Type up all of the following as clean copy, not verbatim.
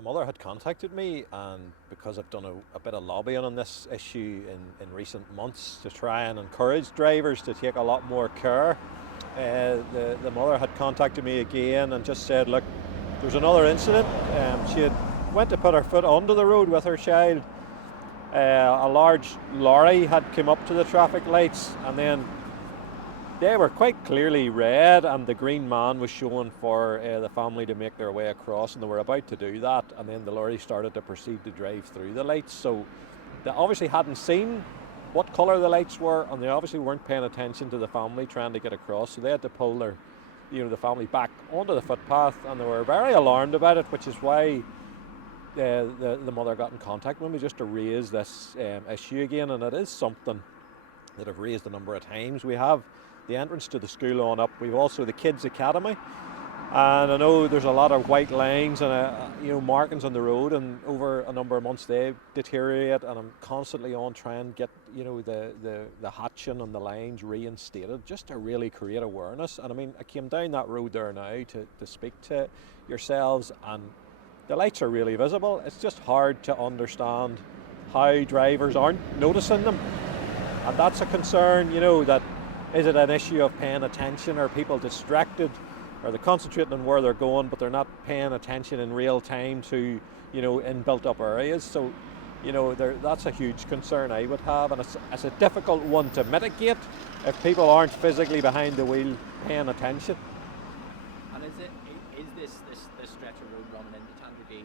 a mother had contacted me, and because I've done a bit of lobbying on this issue in recent months to try and encourage drivers to take a lot more care, the mother had contacted me again and just said, look, there's another incident. She had went to put her foot onto the road with her child. A large lorry had come up to the traffic lights, and then they were quite clearly red, and the green man was showing for the family to make their way across, and they were about to do that, and then the lorry started to proceed to drive through the lights. So they obviously hadn't seen what colour the lights were, and they obviously weren't paying attention to the family trying to get across, so they had to pull the family back onto the footpath, and they were very alarmed about it, which is why the mother got in contact with me just to raise this issue again. And it is something that I've raised a number of times. We have the entrance to the school on up. We've also the Kids Academy, and I know there's a lot of white lines and markings on the road, and over a number of months they deteriorate, and I'm constantly on trying to get the hatching and the lines reinstated just to really create awareness. And I mean, I came down that road there now to speak to yourselves, and the lights are really visible. It's just hard to understand how drivers aren't noticing them, and that's a concern. That is it an issue of paying attention? Are people distracted? Are they concentrating on where they're going, but they're not paying attention in real time to, in built-up areas? So, that's a huge concern I would have, and it's a difficult one to mitigate if people aren't physically behind the wheel paying attention. And is this stretch of road running into Tandragee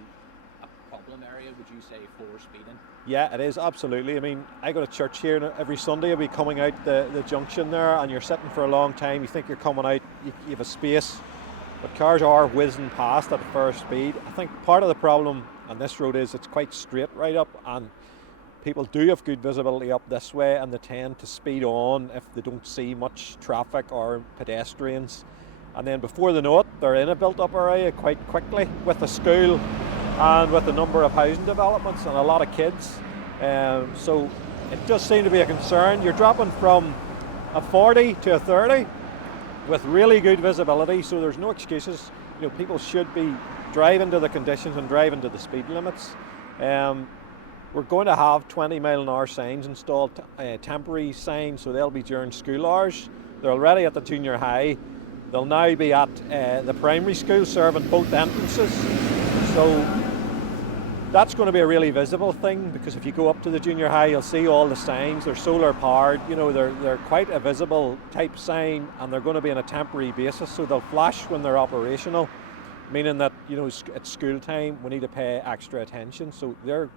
a problem area, would you say, for speeding? Yeah, it is, absolutely. I mean, I go to church here every Sunday. I'll be coming out the junction there, and you're sitting for a long time. You think you're coming out, you have a space, but cars are whizzing past at a fair speed. I think part of the problem on this road is it's quite straight right up, and people do have good visibility up this way, and they tend to speed on if they don't see much traffic or pedestrians. And then before they know it, they're in a built-up area quite quickly with the school and with a number of housing developments and a lot of kids. So it does seem to be a concern. You're dropping from a 40 to a 30 with really good visibility, so there's no excuses. People should be driving to the conditions and driving to the speed limits. We're going to have 20-mile-an-hour signs installed, temporary signs, so they'll be during school hours. They're already at the junior high. They'll now be at the primary school, serving both entrances. So that's going to be a really visible thing, because if you go up to the junior high, you'll see all the signs. They're solar powered. They're quite a visible type sign, and they're going to be on a temporary basis, so they'll flash when they're operational, meaning that at school time we need to pay extra attention. So there's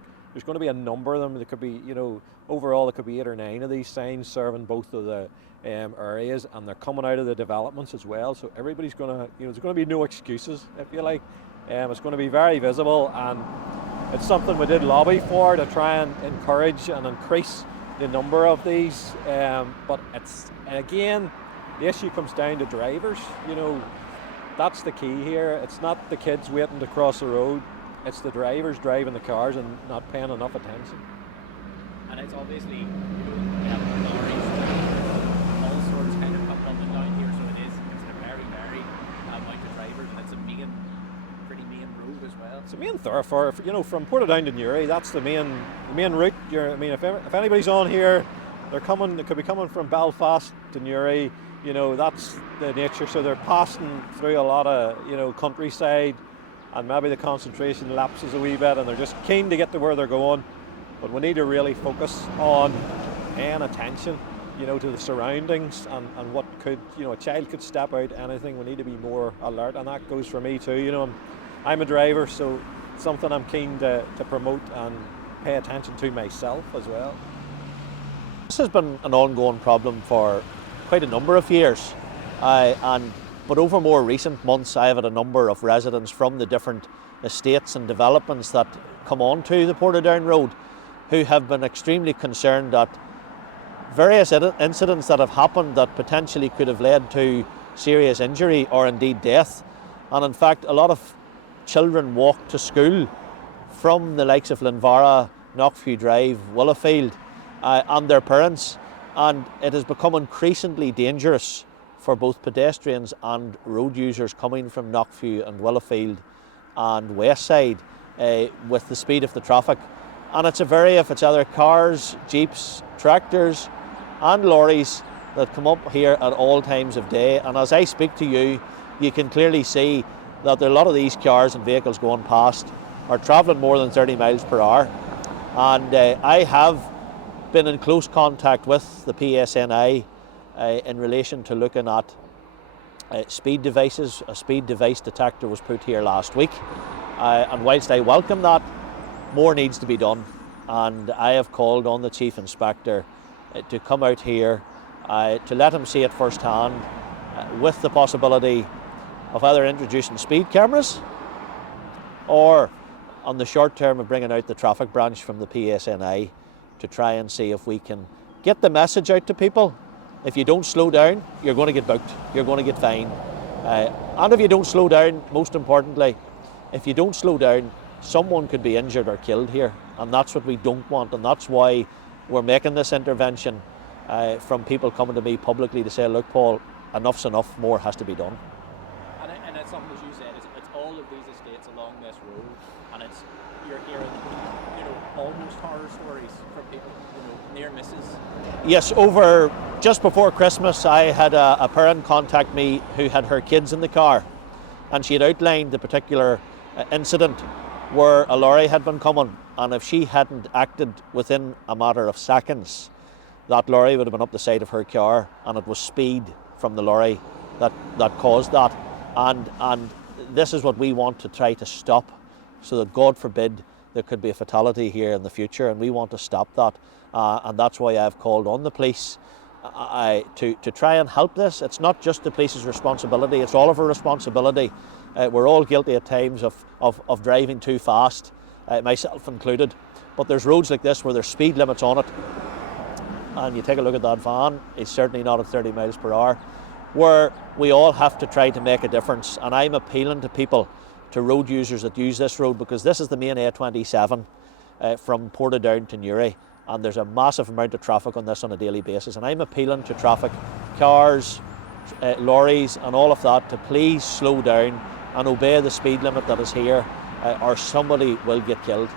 going to be a number of them. There could be overall there could be 8 or 9 of these signs serving both of the areas, and they're coming out of the developments as well. So everybody's going to there's going to be no excuses, if you like. It's going to be very visible, and it's something we did lobby for, to try and encourage and increase the number of these. But again, the issue comes down to drivers. That's the key here. It's not the kids waiting to cross the road. It's the drivers driving the cars and not paying enough attention. And it's obviously lorries, all sorts kind of coming up and down here, so it's a very, very amount of drivers, and it's a pretty main road as well. It's a main thoroughfare. From Portadown to Newry, that's the main route. If anybody's on here, they could be coming from Belfast to Newry. That's the nature. So they're passing through a lot of countryside, and maybe the concentration lapses a wee bit, and they're just keen to get to where they're going. But we need to really focus on paying attention, to the surroundings and what could, a child could step out, anything. We need to be more alert, and that goes for me too. I'm a driver, so it's something I'm keen to promote and pay attention to myself as well. This has been an ongoing problem for quite a number of years, but over more recent months I've had a number of residents from the different estates and developments that come onto the Portadown Road who have been extremely concerned that various incidents that have happened that potentially could have led to serious injury or indeed death. And in fact, a lot of children walk to school from the likes of Linvara, Knockview Drive, Willowfield, and their parents, and it has become increasingly dangerous for both pedestrians and road users coming from Knockview and Willowfield and Westside with the speed of the traffic. And it's if it's either cars, jeeps, tractors and lorries that come up here at all times of day. And as I speak to you, you can clearly see that a lot of these cars and vehicles going past are travelling more than 30 miles per hour. And I have been in close contact with the PSNI in relation to looking at speed devices. A speed device detector was put here last week, and whilst I welcome that, more needs to be done. And I have called on the Chief Inspector to come out here to let him see it firsthand, with the possibility of either introducing speed cameras or on the short term of bringing out the traffic branch from the PSNI to try and see if we can get the message out to people. If you don't slow down, you're going to get booked, you're going to get fined. And if you don't slow down, most importantly, if you don't slow down, someone could be injured or killed here. And that's what we don't want. And that's why we're making this intervention from people coming to me publicly to say, look, Paul, enough's enough, more has to be done. And it's something, as you said, it's all of these estates along this road, and you're hearing, almost horror stories from people, near misses. Yes, just before Christmas, I had a parent contact me who had her kids in the car, and she had outlined the particular incident where a lorry had been coming, and if she hadn't acted within a matter of seconds, that lorry would have been up the side of her car, and it was speed from the lorry that caused that. And this is what we want to try to stop, so that, God forbid, there could be a fatality here in the future, and we want to stop that. And that's why I've called on the police to try and help this. It's not just the police's responsibility, it's all of our responsibility. We're all guilty at times of driving too fast, myself included. But there's roads like this where there's speed limits on it, and you take a look at that van, it's certainly not at 30 miles per hour, where we all have to try to make a difference. And I'm appealing to people, to road users that use this road, because this is the main A27 from Portadown to Newry, and there's a massive amount of traffic on this on a daily basis. And I'm appealing to traffic, cars, lorries and all of that, to please slow down and obey the speed limit that is here, or somebody will get killed.